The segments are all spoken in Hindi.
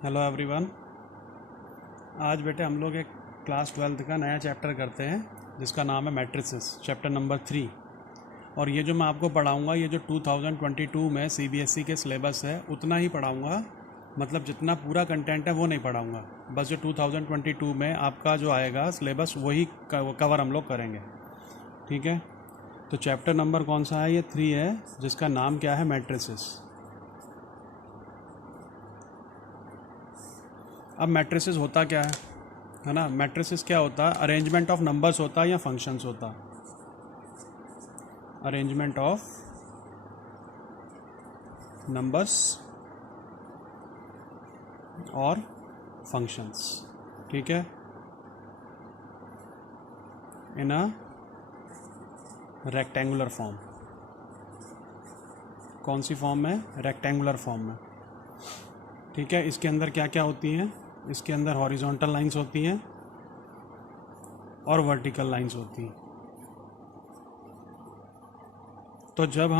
Hello everyone. आज बेटे हम लोग एक क्लास 12th का नया चैप्टर करते हैं जिसका नाम है मैट्रिसेस, चैप्टर नंबर 3। और ये जो मैं आपको पढ़ाऊँगा ये जो 2022 में सीबीएसई के सिलेबस है उतना ही पढ़ाऊँगा, मतलब जितना पूरा कंटेंट है वो नहीं पढ़ाऊँगा। बस जो 2022 में आपका जो आएगा सिलेबस वही कवर हम लोग करेंगे, ठीक है। तो चैप्टर नंबर कौन सा है? ये 3 है, जिसका नाम क्या है? मैट्रिसेस। अब मैट्रिसेस होता क्या है ना? मैट्रिसेस क्या होता है? अरेंजमेंट ऑफ नंबर्स होता है या फंक्शंस होता है? अरेंजमेंट ऑफ नंबर्स और फंक्शंस, ठीक है, इन अ रेक्टेंगुलर फॉर्म। कौन सी फॉर्म में? रेक्टेंगुलर फॉर्म में, ठीक है। इसके अंदर क्या क्या होती हैं? इसके अंदर हॉरिजॉन्टल लाइंस होती हैं और वर्टिकल लाइंस होती हैं। तो जब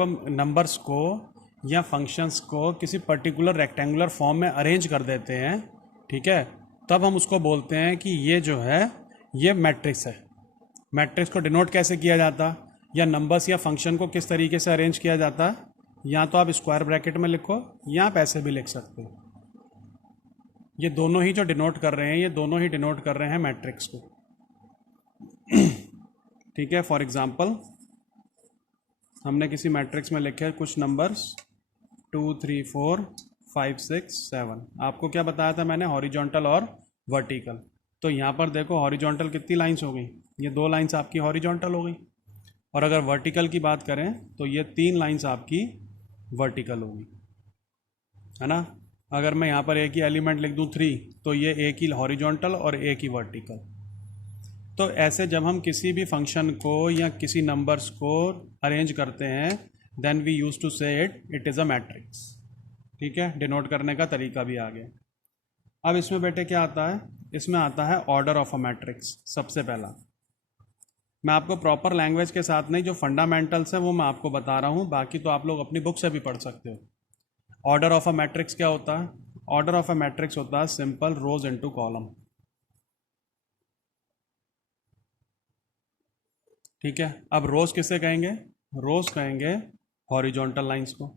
हम नंबर्स को या फंक्शंस को किसी पर्टिकुलर रेक्टेंगुलर फॉर्म में अरेंज कर देते हैं, ठीक है, तब हम उसको बोलते हैं कि ये जो है ये मैट्रिक्स है। मैट्रिक्स को डिनोट कैसे किया जाता, या नंबर्स या फंक्शन को किस तरीके से अरेंज किया जाता? या तो आप स्क्वायर ब्रैकेट में लिखो या आप ऐसे भी लिख सकते हो। ये दोनों ही जो डिनोट कर रहे हैं, ये दोनों ही डिनोट कर रहे हैं मैट्रिक्स को, ठीक है। फॉर एग्जांपल हमने किसी मैट्रिक्स में लिखे कुछ नंबर्स 2 3 4 5 6 7। आपको क्या बताया था मैंने? हॉरिजॉन्टल और वर्टिकल। तो यहाँ पर देखो हॉरिजॉन्टल कितनी लाइंस हो गई? ये 2 लाइंस आपकी हॉरिजॉन्टल हो गई। और अगर वर्टिकल की बात करें तो ये 3 लाइंस आपकी वर्टिकल होगी, है ना। अगर मैं यहाँ पर एक ही एलिमेंट लिख दूँ 3, तो ये एक ही हॉरिजॉन्टल और एक ही वर्टिकल। तो ऐसे जब हम किसी भी फंक्शन को या किसी नंबर्स को अरेंज करते हैं, देन वी यूज टू से इट इज़ अ मैट्रिक्स, ठीक है। डिनोट करने का तरीका भी आ गया। अब इसमें बेटे क्या आता है? इसमें आता है ऑर्डर ऑफ अ मैट्रिक्स। सबसे पहला मैं आपको प्रॉपर लैंग्वेज के साथ नहीं, जो फंडामेंटल्स है वो मैं आपको बता रहा हूँ, बाकी तो आप लोग अपनी बुक से भी पढ़ सकते हो। ऑर्डर ऑफ अ मैट्रिक्स क्या होता है? ऑर्डर ऑफ अ मैट्रिक्स होता है सिंपल रोज इनटू कॉलम, ठीक है। अब रोज किसे कहेंगे? रोज कहेंगे हॉरिजॉन्टल लाइंस को।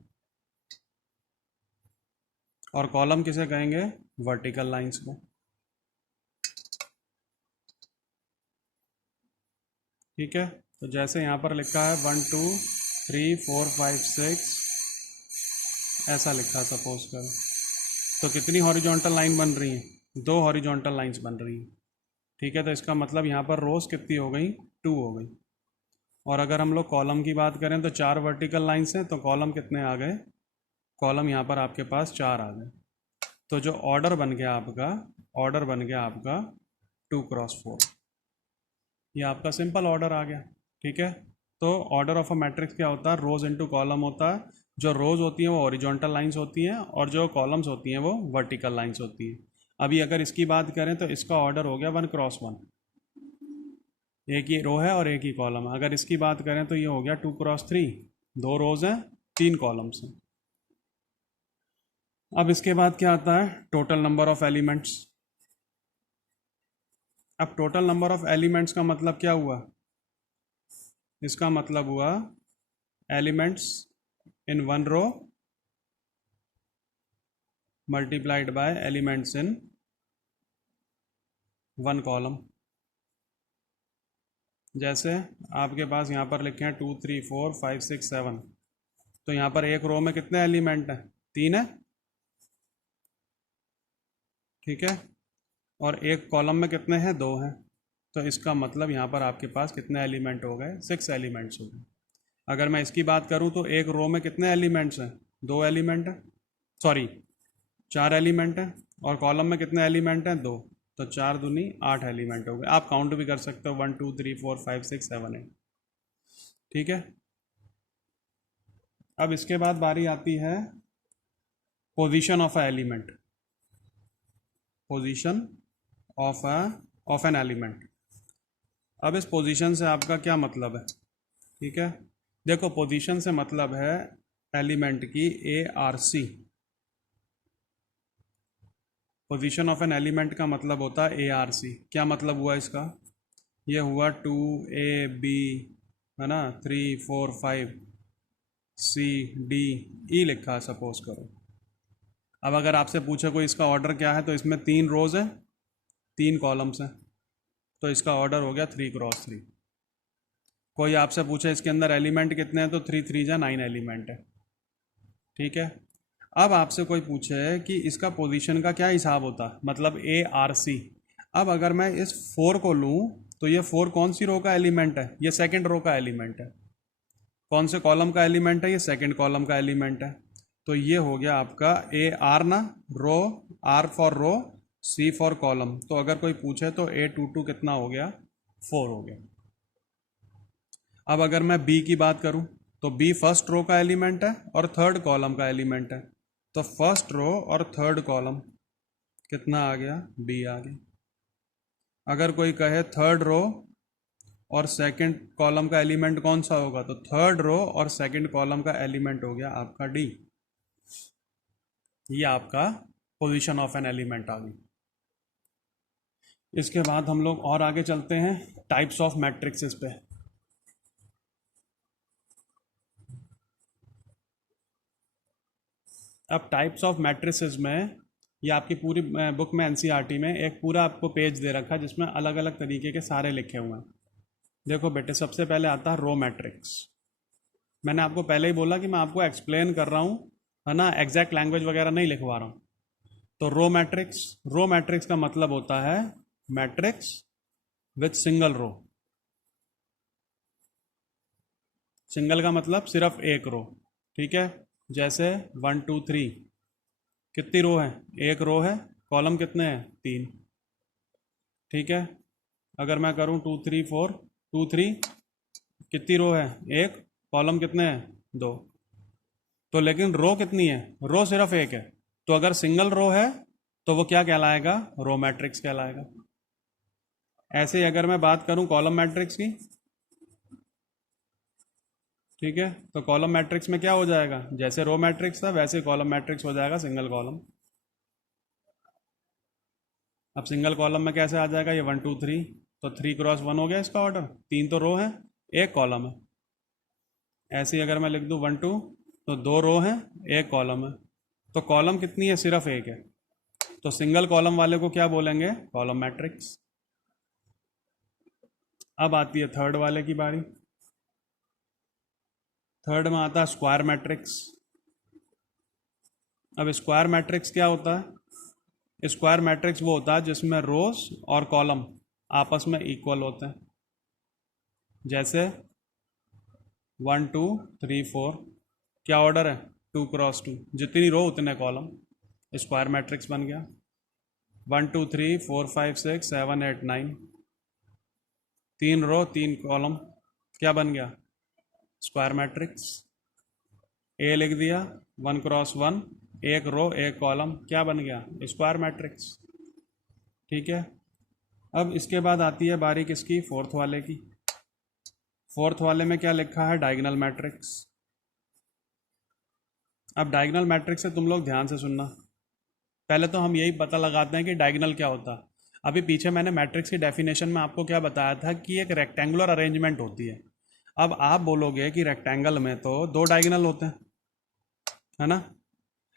और कॉलम किसे कहेंगे? वर्टिकल लाइंस को, ठीक है। तो जैसे यहाँ पर लिखा है 1 2 3 4 5 6, ऐसा लिखा सपोज कर, तो कितनी हॉरिजॉन्टल लाइन बन रही है? 2 हॉरिजॉन्टल लाइंस बन रही है, ठीक है। तो इसका मतलब यहाँ पर रोज कितनी हो गई? 2 हो गई। और अगर हम लोग कॉलम की बात करें तो 4 वर्टिकल लाइंस हैं, तो कॉलम कितने आ गए? कॉलम यहाँ पर आपके पास 4 आ गए। तो जो ऑर्डर बन गया आपका, ऑर्डर बन गया आपका 2 क्रॉस 4। ये आपका सिंपल ऑर्डर आ गया, ठीक है। तो ऑर्डर ऑफ अ मैट्रिक्स क्या होता है? रोज इनटू कॉलम होता है। जो रोज होती हैं वो हॉरिजॉन्टल लाइंस होती हैं और जो कॉलम्स होती हैं वो वर्टिकल लाइंस होती हैं। अभी अगर इसकी बात करें तो इसका ऑर्डर हो गया 1 क्रॉस 1, एक ही रो है और एक ही कॉलम है। अगर इसकी बात करें तो ये हो गया 2 क्रॉस 3, 2 रोज हैं 3 कॉलम्स हैं। अब इसके बाद क्या आता है? Total number of elements. अब टोटल नंबर ऑफ एलिमेंट्स का मतलब क्या हुआ? इसका मतलब हुआ elements in 1 row multiplied by elements in 1 column. जैसे आपके पास यहाँ पर लिखे हैं 2 3 4 5 6 7, तो यहाँ पर एक रो में कितने एलिमेंट हैं? 3 है, ठीक है। और एक कॉलम में कितने हैं? 2 हैं। तो इसका मतलब यहाँ पर आपके पास कितने एलिमेंट हो गए? 6 एलिमेंट्स हो गए। अगर मैं इसकी बात करूँ तो एक रो में कितने एलिमेंट्स हैं? 2 एलिमेंट हैं, सॉरी 4 एलिमेंट हैं। और कॉलम में कितने एलिमेंट हैं? 2। तो 4 दूनी 8 एलिमेंट हो गए। आप काउंट भी कर सकते हो 1 2 3 4 5 6 7 8, ठीक है। अब इसके बाद बारी आती है position of a element. Position of an element. अब इस पोजीशन से आपका क्या मतलब है? ठीक है, देखो पोजीशन से मतलब है एलिमेंट की ARC, position of an element का मतलब होता है ARC। क्या मतलब हुआ इसका? ये हुआ 2A B, है ना, 3 4 5 C D E लिखा है सपोज करो। अब अगर आपसे पूछे कोई इसका ऑर्डर क्या है, तो इसमें 3 रोज है, 3 कॉलम्स हैं, तो इसका ऑर्डर हो गया 3 × 3। कोई आपसे पूछे इसके अंदर एलिमेंट कितने हैं, तो 3 3 जा 9 एलिमेंट है। ठीक है। अब आपसे कोई पूछे कि इसका पोजीशन का क्या हिसाब होता है, मतलब ARC। अब अगर मैं इस 4 को लूँ, तो ये 4 कौन सी रो का एलिमेंट है? ये सेकंड रो का एलिमेंट है। कौन से कॉलम का एलिमेंट है? ये सेकंड कॉलम का एलिमेंट है। तो ये हो गया आपका AR ना, row, R for row, C for column. तो अगर कोई पूछे तो A22 कितना हो गया? 4 हो गया। अब अगर मैं B की बात करूं, तो B फर्स्ट रो का एलिमेंट है और थर्ड कॉलम का एलिमेंट है। तो फर्स्ट रो और थर्ड कॉलम कितना आ गया? B आ गया। अगर कोई कहे थर्ड रो और सेकंड कॉलम का एलिमेंट कौन सा होगा, तो थर्ड रो और सेकंड कॉलम का एलिमेंट हो गया आपका D। ये आपका पोजीशन ऑफ एन एलिमेंट आ गई। इसके बाद हम लोग और आगे चलते हैं टाइप्स ऑफ मैट्रिक्सेस पे। अब टाइप्स ऑफ मैट्रिसेस में, ये आपकी पूरी बुक में NCERT में एक पूरा आपको पेज दे रखा है जिसमें अलग अलग तरीके के सारे लिखे हुए हैं। देखो बेटे, सबसे पहले आता है रो मैट्रिक्स। मैंने आपको पहले ही बोला कि मैं आपको एक्सप्लेन कर रहा हूँ, है ना, एग्जैक्ट लैंग्वेज वगैरह नहीं लिखवा रहा हूँ। तो रो मैट्रिक्स का मतलब होता है matrix with single row. Single का मतलब सिर्फ एक रो। ठीक है। जैसे 1 2 3, कितनी रो है? एक रो है। कॉलम कितने हैं? 3। ठीक है। अगर मैं करूं 2 3 4 2 3, कितनी रो है? एक। कॉलम कितने हैं? 2। तो लेकिन रो कितनी है? रो सिर्फ एक है। तो अगर सिंगल रो है तो वो क्या कहलाएगा? रो मैट्रिक्स कहलाएगा। ऐसे ही अगर मैं बात करूं कॉलम मैट्रिक्स की, ठीक है, तो कॉलम मैट्रिक्स में क्या हो जाएगा? जैसे रो मैट्रिक्स था वैसे कॉलम मैट्रिक्स हो जाएगा सिंगल कॉलम। अब सिंगल कॉलम में कैसे आ जाएगा? ये 1 2 3, तो 3 × 1 हो गया इसका ऑर्डर। 3 तो रो है, एक कॉलम है। ऐसे ही अगर मैं लिख दूँ 1 2, तो 2 रो हैं, एक कॉलम है। तो कॉलम कितनी है? सिर्फ एक है। तो सिंगल कॉलम वाले को क्या बोलेंगे? Column matrix. अब आती है थर्ड वाले की बारी। थर्ड में आता है स्क्वायर मैट्रिक्स। अब स्क्वायर मैट्रिक्स क्या होता है? स्क्वायर मैट्रिक्स वो होता है जिसमें रोज और कॉलम आपस में इक्वल होते हैं। जैसे 1 2 3 4, क्या ऑर्डर है? 2 × 2, जितनी रो उतने कॉलम, स्क्वायर मैट्रिक्स बन गया। 1 2 3 4 5 6 7 8 9, 3 रो 3 कॉलम, क्या बन गया? Square matrix. ए लिख दिया 1 × 1, एक रो एक कॉलम, क्या बन गया? Square matrix. ठीक है। अब इसके बाद आती है बारी किसकी? फोर्थ वाले की। फोर्थ वाले में क्या लिखा है? Diagonal matrix. अब डायगोनल मैट्रिक्स से तुम लोग ध्यान से सुनना। पहले तो हम यही पता लगाते हैं कि डायगोनल क्या होता है। अभी पीछे मैंने मैट्रिक्स की डेफिनेशन में आपको क्या बताया था कि एक रेक्टेंगुलर अरेंजमेंट होती है। अब आप बोलोगे कि रेक्टेंगल में तो 2 डायगोनल होते हैं, है ना,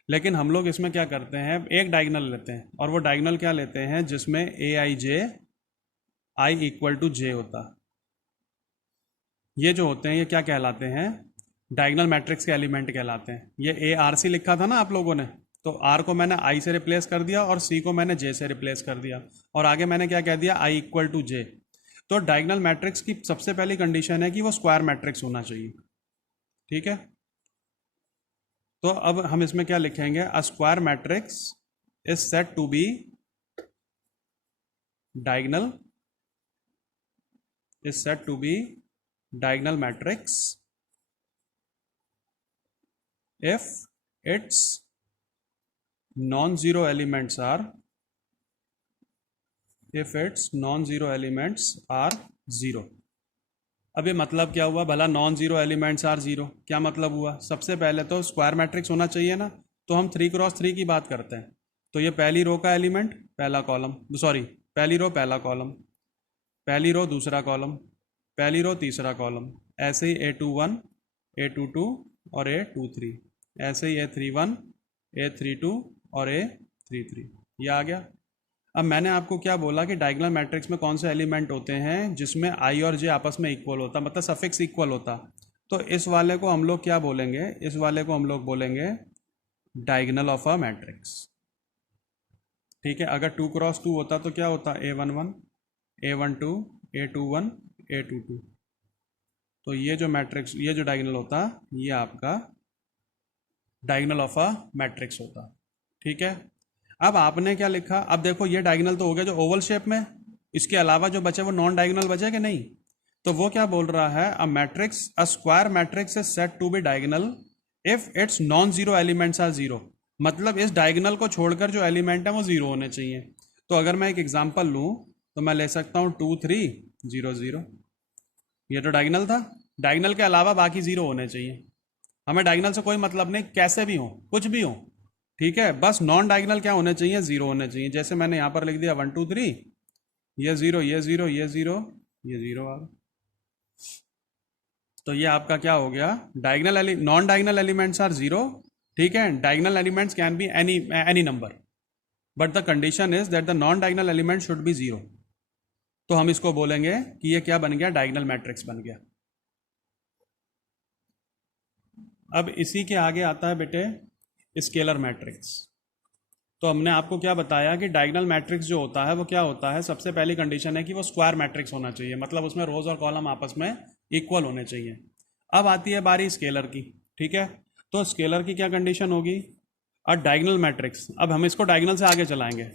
लेकिन हम लोग इसमें क्या करते हैं? एक डायगोनल लेते हैं, और वो डायगोनल क्या लेते हैं? जिसमें AIJ I = J होता है। ये जो होते हैं ये क्या कहलाते हैं? डायगोनल मैट्रिक्स के एलिमेंट कहलाते हैं। ये ARC लिखा था ना आप लोगों ने, तो R को मैंने I से रिप्लेस कर दिया और C को मैंने J से रिप्लेस कर दिया, और आगे मैंने क्या कह दिया? I = J। तो डायगोनल मैट्रिक्स की सबसे पहली कंडीशन है कि वो स्क्वायर मैट्रिक्स होना चाहिए। ठीक है। तो अब हम इसमें क्या लिखेंगे? A square matrix is said to be diagonal, is said to be diagonal matrix if its non-zero elements are zero। अब ये मतलब क्या हुआ भला? Non zero elements are zero, क्या मतलब हुआ? सबसे पहले तो स्क्वायर मैट्रिक्स होना चाहिए ना, तो हम 3 × 3 की बात करते हैं। तो ये पहली रो का एलिमेंट पहला कॉलम, सॉरी पहली रो पहला कॉलम, पहली रो दूसरा कॉलम, पहली रो तीसरा कॉलम, ऐसे ही A21, A22 और A23, ऐसे ही A31, A32 और A33। ये आ गया। अब मैंने आपको क्या बोला कि डायगोनल मैट्रिक्स में कौन से एलिमेंट होते हैं जिसमें आई और जे आपस में इक्वल होता, मतलब सफिक्स इक्वल होता। तो इस वाले को हम लोग क्या बोलेंगे, इस वाले को हम लोग बोलेंगे डायगोनल ऑफ अ मैट्रिक्स। ठीक है, अगर 2x2 होता तो क्या होता, A11, A12, A21, A22। तो ये जो मैट्रिक्स, ये जो डायगोनल होता, ये आपका डायगोनल ऑफ अ मैट्रिक्स होता। ठीक है, अब आपने क्या लिखा, अब देखो ये डायगोनल तो हो गया जो ओवल शेप में, इसके अलावा जो बचे वो नॉन डायगोनल बचे कि नहीं। तो वो क्या बोल रहा है, a matrix, a square matrix is said to be diagonal if it's non zero elements are zero. मतलब इस डायगोनल को छोड़कर जो एलिमेंट है वो जीरो होने चाहिए। तो अगर मैं एक एग्जांपल लूं तो मैं ले सकता हूं 2 3 0 0। ये तो डायगोनल था, डायगोनल के अलावा बाकी जीरो होने चाहिए। हमें डायगोनल से कोई मतलब नहीं, कैसे भी हो, कुछ भी हो, ठीक है, बस नॉन डायगोनल क्या होने चाहिए, जीरो होने चाहिए। जैसे मैंने यहां पर लिख दिया 1 2 3, ये जीरो, ये जीरो, ये जीरो, ये जीरो आ गया। तो ये आपका क्या हो गया, diagonal, non diagonal elements are zero. ठीक है, diagonal elements can be any number, but the condition is that the non diagonal element should be zero. तो हम इसको बोलेंगे कि ये क्या बन गया, डायगोनल मैट्रिक्स बन गया। अब इसी के आगे आता है बेटे स्केलर मैट्रिक्स। तो हमने आपको क्या बताया कि डायगोनल मैट्रिक्स जो होता है वो क्या होता है, सबसे पहली कंडीशन है कि वो स्क्वायर मैट्रिक्स होना चाहिए, मतलब उसमें रोज और कॉलम आपस में इक्वल होने चाहिए। अब आती है बारी स्केलर की। ठीक है, तो स्केलर की क्या कंडीशन होगी, अ डायगोनल मैट्रिक्स। अब हम इसको डायगोनल से आगे चलाएंगे।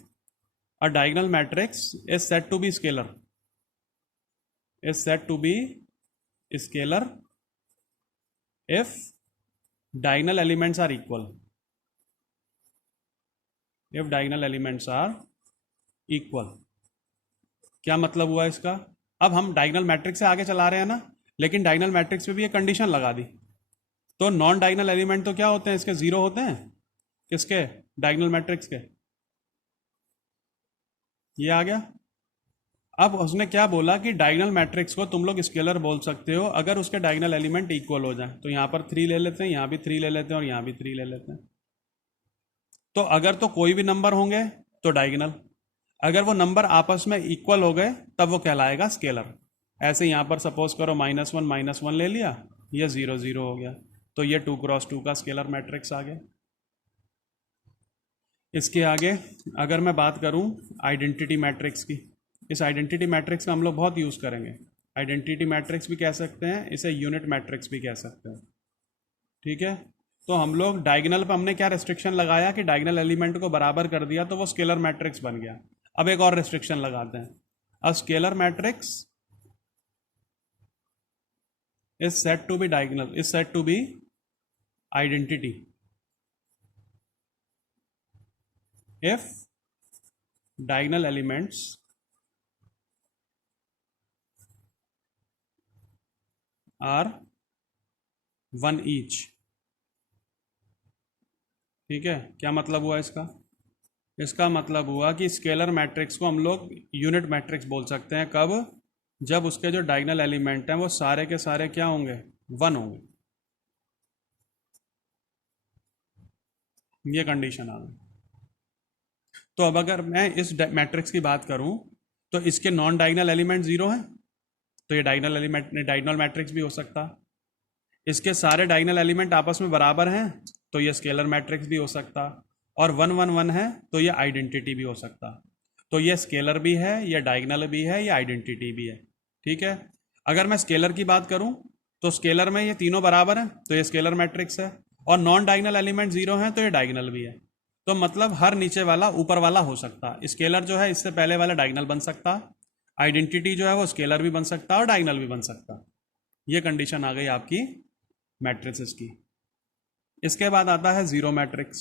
A diagonal matrix is said to be scalar, is said to be scalar if diagonal elements are equal, if diagonal elements are equal. क्या मतलब हुआ इसका, अब हम डायगोनल मैट्रिक्स से आगे चला रहे हैं ना, लेकिन डायगोनल मैट्रिक्स पे भी एक कंडीशन लगा दी। तो नॉन डायगोनल एलिमेंट तो क्या होते हैं, इसके जीरो होते हैं, किसके, डायगोनल मैट्रिक्स के। ये आ गया। अब उसने क्या बोला कि डायगोनल मैट्रिक्स को तुम लोग स्केलर बोल सकते हो अगर उसके डायगोनल एलिमेंट इक्वल हो जाए। तो यहाँ पर 3 ले लेते हैं, यहाँ भी 3 ले लेते हैं और यहाँ भी 3 ले लेते हैं। तो अगर तो कोई भी नंबर होंगे तो डायगोनल, अगर वो नंबर आपस में इक्वल हो गए तब वो कहलाएगा स्केलर। ऐसे यहाँ पर सपोज करो -1 ले लिया, ये 0 0 हो गया, तो ये 2x2 का स्केलर मैट्रिक्स आ गया। इसके आगे अगर मैं बात करूँ आइडेंटिटी मैट्रिक्स की, इस आइडेंटिटी मैट्रिक्स का हम लोग बहुत यूज़ करेंगे। आइडेंटिटी मैट्रिक्स भी कह सकते हैं, इसे यूनिट मैट्रिक्स भी कह सकते हैं। ठीक है, तो हम लोग डायगोनल पर हमने क्या रेस्ट्रिक्शन लगाया कि डायगोनल एलिमेंट को बराबर कर दिया तो वो स्केलर मैट्रिक्स बन गया। अब एक और रेस्ट्रिक्शन लगाते हैं, a scalar matrix is said to be diagonal, is said to be identity if diagonal elements are 1 each. ठीक है, क्या मतलब हुआ इसका, इसका मतलब हुआ कि स्केलर मैट्रिक्स को हम लोग यूनिट मैट्रिक्स बोल सकते हैं, कब, जब उसके जो डायगोनल एलिमेंट हैं वो सारे के सारे क्या होंगे, 1 होंगे। ये कंडीशन आ गई। तो अब अगर मैं इस मैट्रिक्स की बात करूं तो इसके नॉन डायगोनल एलिमेंट 0 हैं, तो ये डायगोनल एलिमेंट, डायगोनल मैट्रिक्स भी हो सकता। इसके सारे डायगोनल एलिमेंट आपस में बराबर हैं तो ये स्केलर मैट्रिक्स भी हो सकता, और 1 1 1 है तो ये आइडेंटिटी भी हो सकता। तो ये स्केलर भी है, ये डायगोनल भी है, ये आइडेंटिटी भी है। ठीक है, अगर मैं स्केलर की बात करूं तो स्केलर में ये तीनों बराबर हैं तो ये स्केलर मैट्रिक्स है, और नॉन डायगोनल एलिमेंट 0 हैं तो ये डायगोनल भी है। तो मतलब हर नीचे वाला ऊपर वाला हो सकता, स्केलर जो है इससे पहले वाला डायगोनल बन सकता, आइडेंटिटी जो है वो स्केलर भी बन सकता और डायगोनल भी बन सकता। ये कंडीशन आ गई आपकी मैट्रिक्स की। इसके बाद आता है जीरो मैट्रिक्स,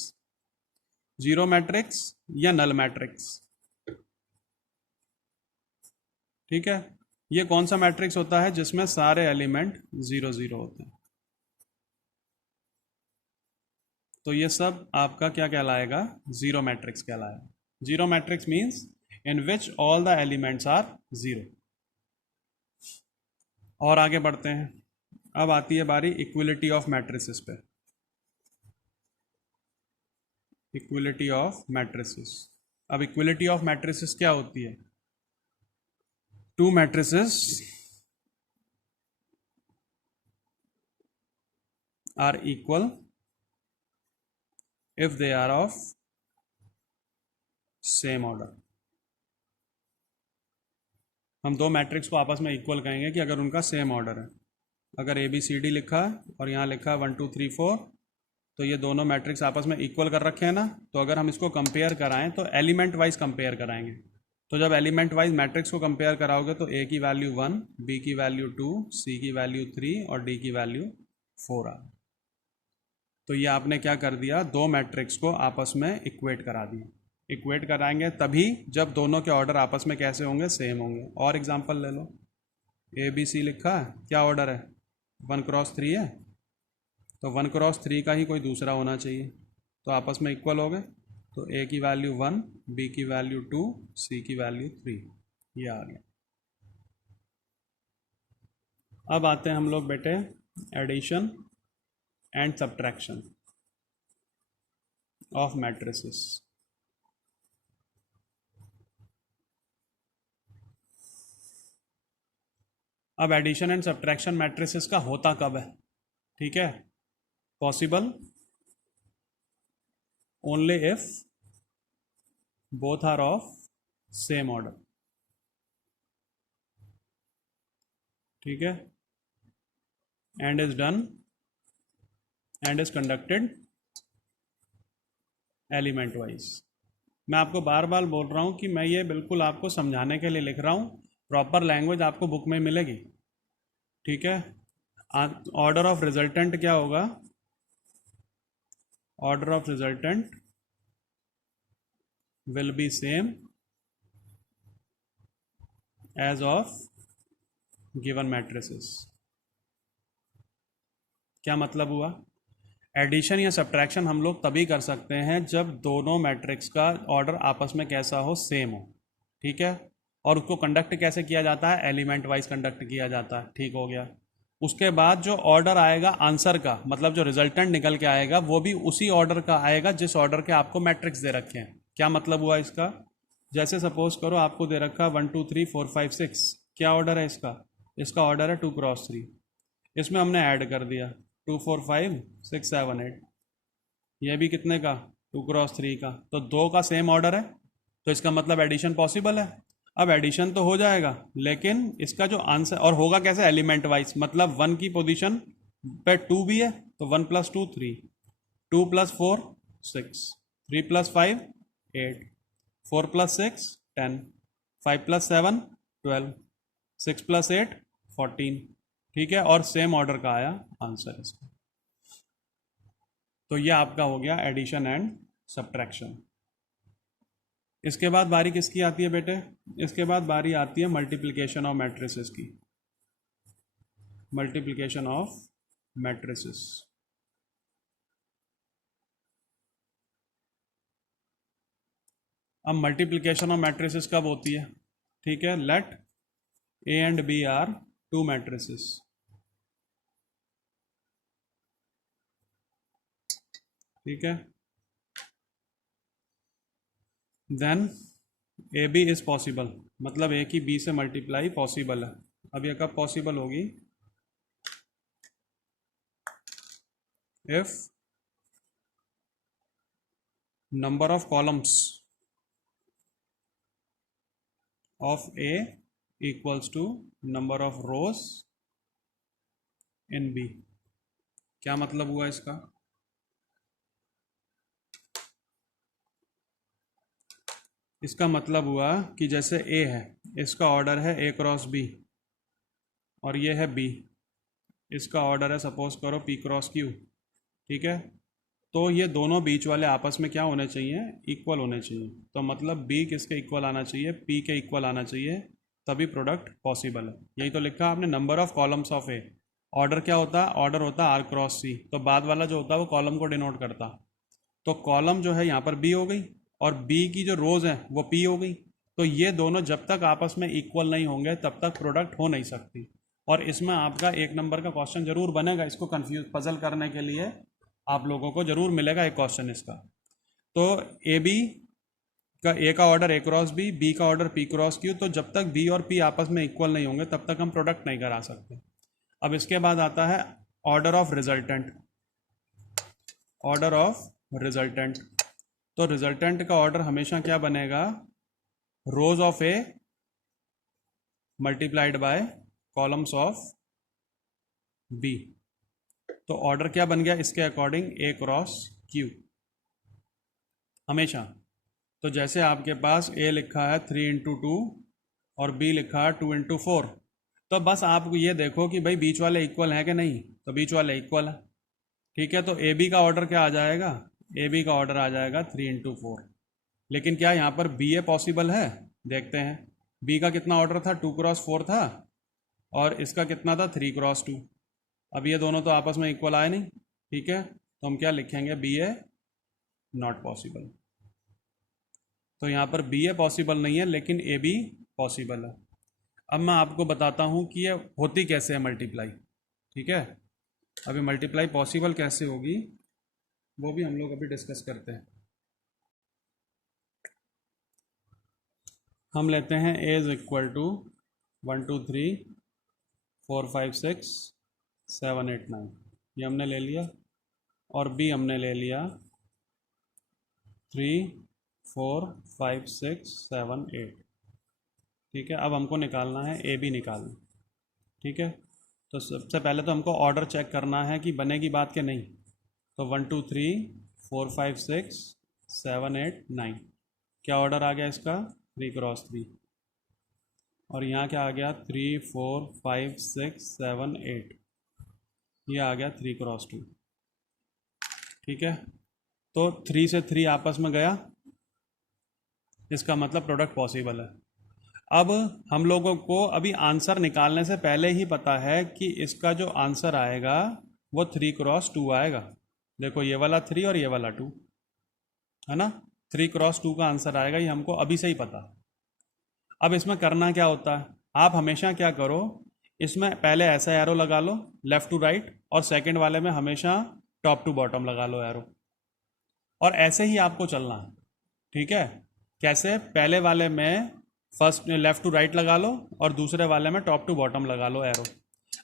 जीरो मैट्रिक्स या नल मैट्रिक्स। ठीक है, ये कौन सा मैट्रिक्स होता है जिसमें सारे एलिमेंट 0 0 होते हैं। तो ये सब आपका क्या कहलाएगा, ज़ीरो मैट्रिक्स कहलाएगा। Zero matrix means in which all the elements are zero. और आगे बढ़ते हैं। अब आती है बारी इक्विलिटी ऑफ मैट्रिसेस पे। Equality of matrices. अब इक्विलिटी ऑफ मैट्रिसेस क्या होती है? Two matrices are equal if they are of same order। हम दो मैट्रिक्स को आपस में इक्वल कहेंगे कि अगर उनका सेम ऑर्डर है। अगर ए बी सी डी लिखा है और यहाँ लिखा है 1 2 3 4, तो ये दोनों मैट्रिक्स आपस में इक्वल कर रखे हैं ना। तो अगर हम इसको कंपेयर कराएं तो एलिमेंट वाइज कंपेयर कराएंगे। तो जब एलिमेंट वाइज मैट्रिक्स को कंपेयर कराओगे तो ए की वैल्यू 1, बी की वैल्यू 2, सी की वैल्यू 3 और डी की वैल्यू 4 आ। तो ये आपने क्या कर दिया, दो मैट्रिक्स को आपस में इक्वेट करा दिया। इक्वेट कराएंगे तभी जब दोनों के ऑर्डर आपस में कैसे होंगे, सेम होंगे। और एग्जांपल ले लो, ए बी सी लिखा है, क्या ऑर्डर है, 1 क्रॉस 3 है, तो 1 क्रॉस 3 का ही कोई दूसरा होना चाहिए, तो आपस में इक्वल हो गए। तो ए की वैल्यू 1, बी की वैल्यू 2, सी की वैल्यू 3, ये आ गया। अब आते हैं हम लोग बेटे addition and subtraction of matrices. अब एडिशन एंड सब्ट्रैक्शन मैट्रिसेस का होता कब है? ठीक है, possible only if both are of same order. ठीक है, and is done and is conducted element wise. मैं आपको बार बार बोल रहा हूँ कि मैं ये बिल्कुल आपको समझाने के लिए लिख रहा हूँ, प्रॉपर लैंग्वेज आपको बुक में मिलेगी। ठीक है, ऑर्डर ऑफ रिजल्टेंट क्या होगा, order of resultant will be same as of given matrices. क्या मतलब हुआ? एडिशन या सब्ट्रैक्शन हम लोग तभी कर सकते हैं जब दोनों मैट्रिक्स का ऑर्डर आपस में कैसा हो, सेम हो। ठीक है, और उसको कंडक्ट कैसे किया जाता है, एलिमेंट वाइज कंडक्ट किया जाता है। ठीक हो गया। उसके बाद जो ऑर्डर आएगा आंसर का, मतलब जो रिजल्टेंट निकल के आएगा वो भी उसी ऑर्डर का आएगा जिस ऑर्डर के आपको मैट्रिक्स दे रखे हैं। क्या मतलब हुआ इसका? जैसे सपोज करो आपको दे रखा 1 2 3 4 5 6, क्या ऑर्डर है इसका? इसका ऑर्डर है 2 क्रॉस 3। इसमें हमने ऐड कर दिया 2 4 5 6 7 8, ये भी कितने का, 2 क्रॉस 3 का। तो दो का सेम ऑर्डर है, तो इसका मतलब एडिशन पॉसिबल है। अब एडिशन तो हो जाएगा, लेकिन इसका जो आंसर और होगा कैसे, एलिमेंट वाइज। मतलब 1 की पोजीशन पे 2 भी है तो 1 + 2 3, 2 + 4 6, 3 + 5 8, 4 + 6 10, 5 + 7 12, 6 + 8 14। ठीक है, और सेम ऑर्डर का आया आंसर इसका। तो ये आपका हो गया एडिशन एंड सब्ट्रैक्शन। इसके बाद बारी किसकी आती है बेटे? इसके बाद बारी आती है मल्टीप्लिकेशन ऑफ मैट्रिसेस की। Multiplication of matrices. अब मल्टीप्लिकेशन ऑफ मैट्रिसेस कब होती है? ठीक है, let A and B are two matrices. ठीक है, then A B is possible, मतलब ए की बी से मल्टीप्लाई पॉसिबल है। अब ये कब पॉसिबल होगी? If number of columns of A equals to number of rows in B. क्या मतलब हुआ इसका? इसका मतलब हुआ कि जैसे ए है, इसका ऑर्डर है ए क्रॉस बी, और ये है बी, इसका ऑर्डर है सपोज करो पी क्रॉस क्यू। ठीक है, तो ये दोनों बीच वाले आपस में क्या होने चाहिए, इक्वल होने चाहिए। तो मतलब बी किसके इक्वल आना चाहिए, पी के इक्वल आना चाहिए, तभी प्रोडक्ट पॉसिबल है। यही तो लिखा आपने, number of columns of A. Order क्या होता है? ऑर्डर होता है आर क्रॉस सी, तो बाद वाला जो होता है वो कॉलम को डिनोट करता। तो कॉलम जो है यहाँ पर बी हो गई और बी की जो रोज़ हैं वो पी हो गई। तो ये दोनों जब तक आपस में इक्वल नहीं होंगे तब तक प्रोडक्ट हो नहीं सकती। और इसमें आपका 1 नंबर का क्वेश्चन जरूर बनेगा, इसको कंफ्यूज पजल करने के लिए आप लोगों को जरूर मिलेगा एक क्वेश्चन इसका। तो ए बी का, ए का ऑर्डर ए क्रॉस बी का ऑर्डर पी क्रॉस क्यू, तो जब तक बी और पी आपस में इक्वल नहीं होंगे तब तक हम प्रोडक्ट नहीं करा सकते। अब इसके बाद आता है order of resultant. Order of resultant, तो रिजल्टेंट का ऑर्डर हमेशा क्या बनेगा, rows of A multiplied by columns of B. तो ऑर्डर क्या बन गया इसके अकॉर्डिंग, ए क्रॉस क्यू हमेशा। तो जैसे आपके पास ए लिखा है 3×2 और बी लिखा है 2×4, तो बस आप ये देखो कि भाई बीच वाले इक्वल हैं कि नहीं, तो बीच वाले इक्वल है। ठीक है, तो ए बी का ऑर्डर क्या आ जाएगा, ए बी का ऑर्डर आ जाएगा 3×4। लेकिन क्या यहाँ पर बी ए पॉसिबल है, देखते हैं। बी का कितना ऑर्डर था, 2×4 था और इसका कितना था 3×2। अब ये दोनों तो आपस में इक्वल आए नहीं। ठीक है, तो हम क्या लिखेंगे, बी ए नॉट पॉसिबल। तो यहाँ पर बी ए पॉसिबल नहीं है लेकिन ए बी पॉसिबल है। अब मैं आपको बताता हूँ कि ये होती कैसे है मल्टीप्लाई। ठीक है, अभी मल्टीप्लाई पॉसिबल कैसे होगी वो भी हम लोग अभी डिस्कस करते हैं। हम लेते हैं ए इज इक्वल टू 1 2 3 4 5 6 7 8 9, ये हमने ले लिया, और बी हमने ले लिया 3 4 5 6 7 8। ठीक है, अब हमको निकालना है ए बी निकालना। ठीक है, तो सबसे पहले तो हमको ऑर्डर चेक करना है कि बनेगी बात के नहीं। तो 1 2 3 4 5 6 7 8 9, क्या ऑर्डर आ गया इसका, 3×3। और यहाँ क्या आ गया, 3 4 5 6 7 8, ये आ गया 3×2। ठीक है, तो 3 से 3 आपस में गया, इसका मतलब प्रोडक्ट पॉसिबल है। अब हम लोगों को अभी आंसर निकालने से पहले ही पता है कि इसका जो आंसर आएगा वो 3×2 आएगा। देखो ये वाला 3 और ये वाला 2 है ना, 3×2 का आंसर आएगा, ये हमको अभी से ही पता। अब इसमें करना क्या होता है, आप हमेशा क्या करो, इसमें पहले ऐसा एरो लगा लो लेफ्ट टू राइट, और सेकंड वाले में हमेशा टॉप टू बॉटम लगा लो एरो, और ऐसे ही आपको चलना है। ठीक है, कैसे, पहले वाले में फर्स्ट लेफ्ट टू राइट लगा लो और दूसरे वाले में टॉप टू बॉटम लगा लो एरो।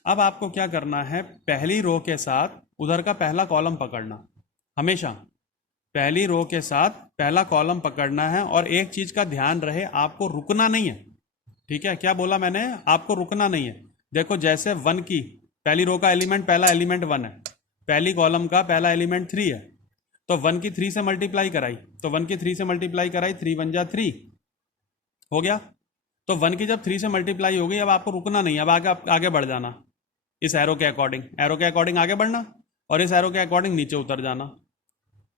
अब आपको क्या करना है, पहली रो के साथ उधर का पहला कॉलम पकड़ना, हमेशा पहली रो के साथ पहला कॉलम पकड़ना है। और एक चीज का ध्यान रहे, आपको रुकना नहीं है। ठीक है, क्या बोला मैंने, आपको रुकना नहीं है। देखो जैसे 1 की पहली रो का एलिमेंट, पहला एलिमेंट 1 है, पहली कॉलम का पहला एलिमेंट 3 है, तो 1 की 3 से मल्टीप्लाई कराई, तो 1 की 3 से मल्टीप्लाई कराई, 3 1 जा 3 हो गया। तो 1 की जब 3 से मल्टीप्लाई हो गई, अब आपको रुकना नहीं, अब आगे बढ़ जाना इस एरो के अकॉर्डिंग, एरो के अकॉर्डिंग आगे बढ़ना, और इस एरो के अकॉर्डिंग नीचे उतर जाना।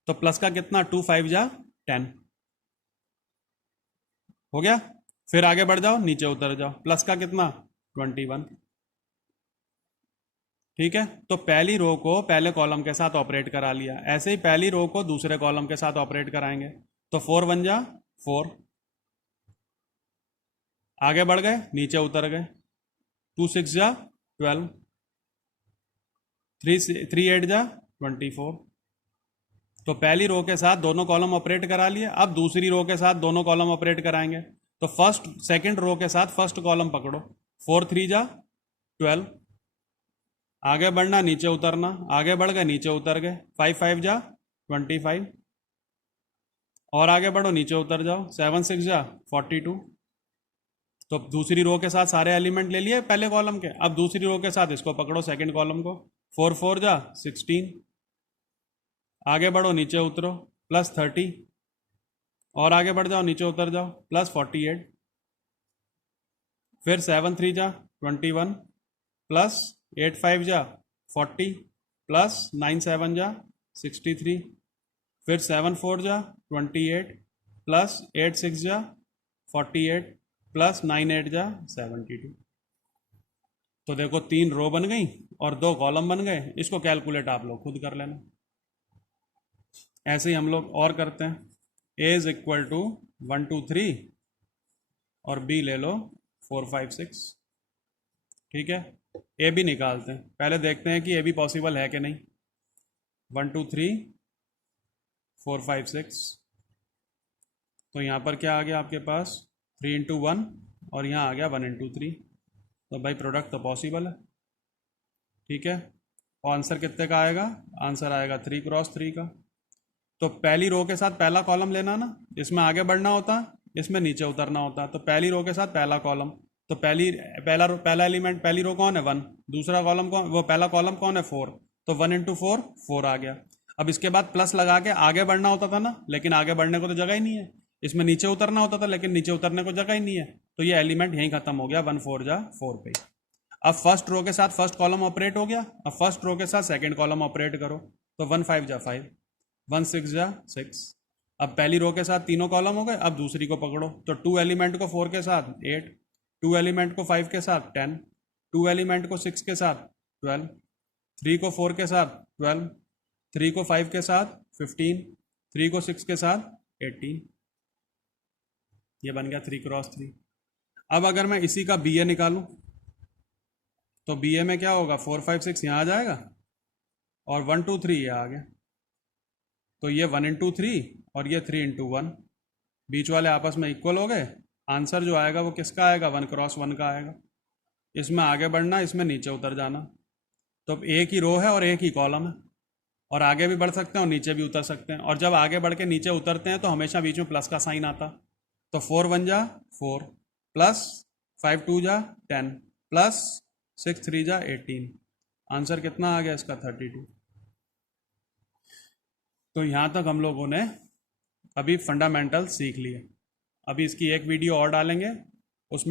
तो प्लस का कितना, 2 5 जा 10 हो गया। फिर आगे बढ़ जाओ, नीचे उतर जाओ, प्लस का कितना 21। ठीक है, तो पहली रो को पहले कॉलम के साथ ऑपरेट करा लिया, ऐसे ही पहली रो को दूसरे कॉलम के साथ ऑपरेट कराएंगे। तो 4 1 जा 4, आगे बढ़ गए, नीचे उतर गए, 2 6 जा 12, 3 8 जा 24। तो पहली रो के साथ दोनों कॉलम ऑपरेट करा लिए, अब दूसरी रो के साथ दोनों कॉलम ऑपरेट कराएंगे। तो फर्स्ट सेकंड रो के साथ फर्स्ट कॉलम पकड़ो, 4 3 जा 12, आगे बढ़ना नीचे उतरना, आगे बढ़ गए नीचे उतर गए, 5 5 जा 25, और आगे बढ़ो नीचे उतर जाओ, 7 6 जा 42। तो दूसरी रो के साथ सारे एलिमेंट ले लिए पहले कॉलम के, अब दूसरी रो के साथ इसको पकड़ो सेकंड कॉलम को, 4 4 जा 16, आगे बढ़ो नीचे उतरो, प्लस 30, और आगे बढ़ जाओ नीचे उतर जाओ, प्लस 48। फिर 7 3 जा 21, प्लस 8 5 जा 40, प्लस 9 7 जा 63, फिर 7 4 जा 28, प्लस 8 6 जा 48, प्लस 9 8 जा 72। तो देखो 3 रो बन गई और 2 कॉलम बन गए, इसको कैलकुलेट आप लोग खुद कर लेना। ऐसे ही हम लोग और करते हैं। ए इज इक्वल टू 1 2 3 और बी ले लो 4 5 6। ठीक है, ए भी निकालते हैं, पहले देखते हैं कि ए भी पॉसिबल है कि नहीं। 1 2 3 4 5 6, तो यहाँ पर क्या आ गया आपके पास 3 इंटू 1 और यहाँ आ गया 1 इंटू 3। तो भाई प्रोडक्ट तो पॉसिबल है। ठीक है, और आंसर कितने का आएगा? आंसर आएगा 3 क्रॉस 3 का। तो पहली रो के साथ पहला कॉलम लेना ना, इसमें आगे बढ़ना होता, इसमें नीचे उतरना होता। तो पहली रो के साथ पहला कॉलम, तो पहला एलिमेंट पहली रो कौन है? 1। दूसरा कॉलम कौन, वो पहला कॉलम कौन है? 4। तो 1 इंटू 4 4 आ गया। अब इसके बाद प्लस लगा के आगे बढ़ना होता था ना, लेकिन आगे बढ़ने को तो जगह ही नहीं है। इसमें नीचे उतरना होता था, लेकिन नीचे उतरने को जगह ही नहीं है। तो ये एलिमेंट यहीं खत्म हो गया, 1 4 जा 4 पे। अब फर्स्ट रो के साथ फर्स्ट कॉलम ऑपरेट हो गया, अब फर्स्ट रो के साथ सेकंड कॉलम ऑपरेट करो। तो 1 5 जा 5, 1 6 जा 6। अब पहली रो के साथ तीनों कॉलम हो गए, अब दूसरी को पकड़ो। तो 2 एलिमेंट को 4 के साथ 8, 2 एलिमेंट को 5 के साथ 10, 2 एलिमेंट को 6 के साथ 12, 3 को 4 के साथ 12, 3 को 5 के साथ 15, 3 को 6 के साथ 18। ये बन गया 3 क्रॉस 3। अब अगर मैं इसी का बी ए निकालूं, तो बी ए में क्या होगा? 4 5 6 यहाँ आ जाएगा और 1 2 3 ये आ गया। तो ये 1 इंटू 3 और ये 3 इंटू 1, बीच वाले आपस में इक्वल हो गए। आंसर जो आएगा वो किसका आएगा? 1 क्रॉस 1 का आएगा। इसमें आगे बढ़ना, इसमें नीचे उतर जाना। तो अब एक ही रो है और एक ही कॉलम है, और आगे भी बढ़ सकते हैं और नीचे भी उतर सकते हैं। और जब आगे बढ़ के नीचे उतरते हैं तो हमेशा बीच में प्लस का साइन आता। तो 4 1 जा 4, प्लस 5 2 जा 10, प्लस 6 3 जा 18। आंसर कितना आ गया इसका? 32। तो यहाँ तक हम लोगों ने अभी फंडामेंटल सीख लिए। अभी इसकी एक वीडियो और डालेंगे